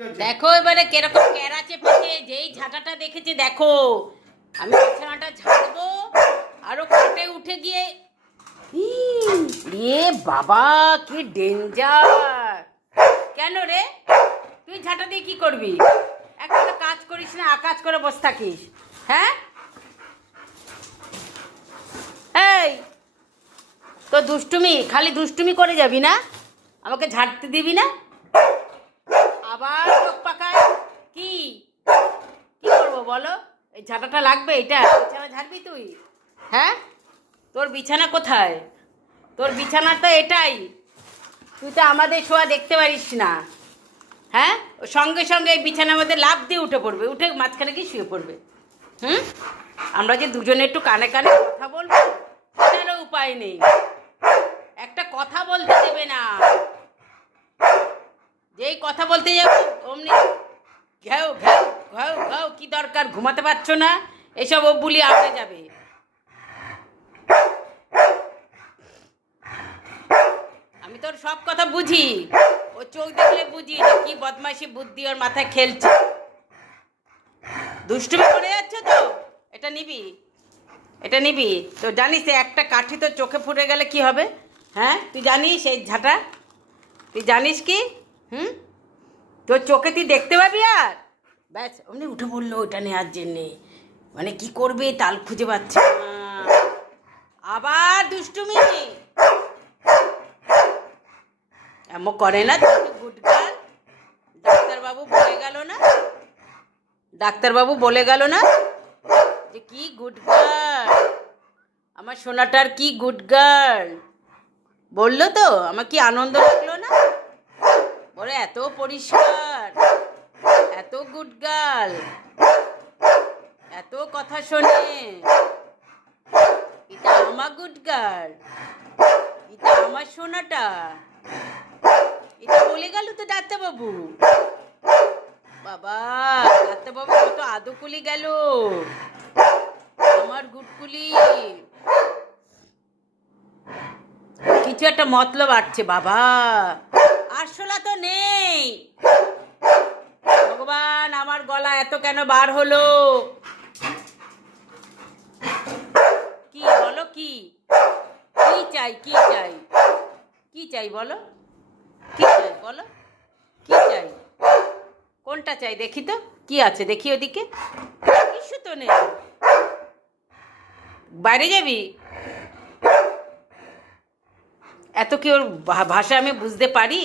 দেখো এবারে কিরকম ক্যারা চেপেছে, যেই ঝাঁটাটা দেখেছে দেখো। আমি বিছানাটা ঝাড়বো, আরো কাটে উঠে গিয়ে এ বাবা কি ডেঞ্জার! কেন রে, তুই ঝাঁটা দিয়ে কি করবি? একটা কাজ করিস না, আকাজ করে বসে থাকিস। হ্যাঁ এই তো দুষ্টুমি, খালি দুষ্টুমি করে যাবি না, আমাকে ঝাড়তে দিবি না? আবার চোখ পাকায়। কি কি করবো বলো? এই ঝাঁটাটা লাগবে? এটা বিছানা ঝাড়বি তুই? হ্যাঁ, তোর বিছানা কোথায়? তোর বিছানা তো এটাই, তুই তো আমাদের শোয়া দেখতে পারিস না। হ্যাঁ, ও সঙ্গে সঙ্গে এই বিছানার মধ্যে লাফ দিয়ে উঠে পড়বে, উঠে মাঝখানে গিয়ে শুয়ে পড়বে। হুম, আমরা যে দুজনে একটু কানে কানে কথা বলবো সেটারও উপায় নেই, একটা কথা বলতে দেবে না। যেই কথা বলতে যাবো অমনি ঘ্যাও ঘ্যাও ঘ্যাও ঘ্যাও। কি দরকার, ঘুমাতে পারছো না? এসব ও বুলি আটকে যাবে। আমি তোর সব কথা বুঝি, ও চোখ দেখলে বুঝি যে কি বদমাইশি বুদ্ধি ওর মাথায় খেলছে। দুষ্টুমি করে যাচ্ছে তো। এটা নিবি, এটা নিবি তো জানিস একটা কাঠি তো চোখে ফুটে গেলে কি হবে? হ্যাঁ, তুই জানিস এই ঝাঁটা? তুই জানিস কি? হুম, তোর চোখে তুই দেখতে পাবি আর ব্যাস অমনি উঠে পড়লো ওটা নেওয়ার জন্যে। মানে কি করবে তাল খুঁজে পাচ্ছে না। আবার দুষ্টুমি এমন করে না, গুড গার্ল। ডাক্তারবাবু বলে গেল না, ডাক্তারবাবু বলে গেল না যে কি গুড গার্ল, আমার সোনাটার কি গুড গার্ল বললো তো? আমার কি আনন্দ লাগলো না? ওরে এত পরিষ্কার, এত গুড গার্ল, এত কথা শোনে, এটা আমার গুড গার্ল, এটা আমার সোনাটা, এটা বলে গেল তো ডাক্তারবাবু। বাবা, ডাক্তারবাবু কত আদকুলি গেল আমার গুডকুলি। কিছু একটা মতলব আসছে বাবা, আরশোলা তো নেই। ভগবান, আমার গলা এত কেন বার হলো? কি বলো, কি কি চাই, কি চাই, কি চাই বলো, কি চাই বলো, কি চাই? কোনটা চাই দেখি তো, কি আছে দেখি ওদিকে? কিছু তো নেই। বাইরে যাবি? এত কি ওর ভাষা আমি বুঝতে পারি?